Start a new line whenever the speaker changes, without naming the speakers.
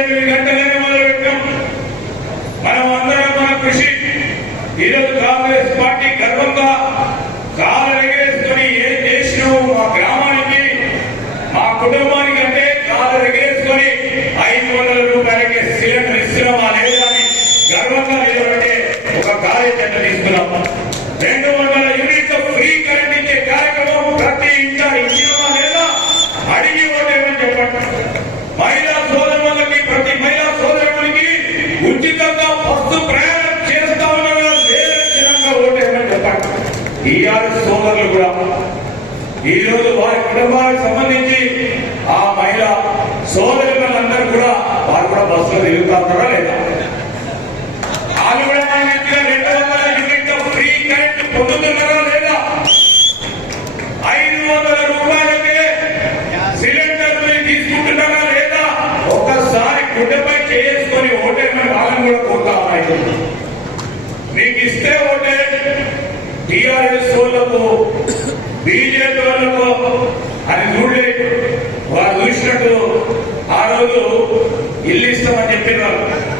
ఎనిమిది గంటలనే మొదలు పెట్టాం మన కృషి. ఈరోజు ఏం చేసినావు మా గ్రామానికి మా కుటుంబానికి కాలు ఎగరేసుకొని ఐదు వందల రూపాయలకే సిలిండర్ ఇస్తున్నామా ఒక ఖాళీ జెండర్ రెండు వందల యూనిట్ల ఫ్రీ కరెంట్ కార్యక్రమం ప్రతి ఇంట అడిగి ఓటేమని చెప్పండి. మహిళా ప్రభుత్వం ప్రయాణం చేస్తా ఉన్నా కూడా నిరంతరంగా ఓటేయమని చెప్పండి. ఈఆర్ఎస్ సోదరులు కూడా ఈ రోజు వారి కుటుంబాలకు సంబంధించి ఆ మహిళ సోదరులందరూ కూడా వారు కూడా బస్సులో తిరుగుతా ఉన్నారా లేదా? వాళ్ళు కూడా రెండు వందల యూనిట్ల ఫ్రీ కరెంట్ పొందుతున్నారా లేదా? ఐదు వందల రూపాయలకే సిలిండర్ తీసుకుంటున్నారా లేదా? ఒకసారి కుటుంబ కోరుతా మీకు ఇస్తే ఒకటే టిఆర్ఎస్ వాళ్ళకు బీజేపీ వాళ్ళకు అని చూడలేదు వారు చూసినట్టు ఆ రోజు ఇల్లు ఇస్తామని చెప్పిన వాళ్ళు.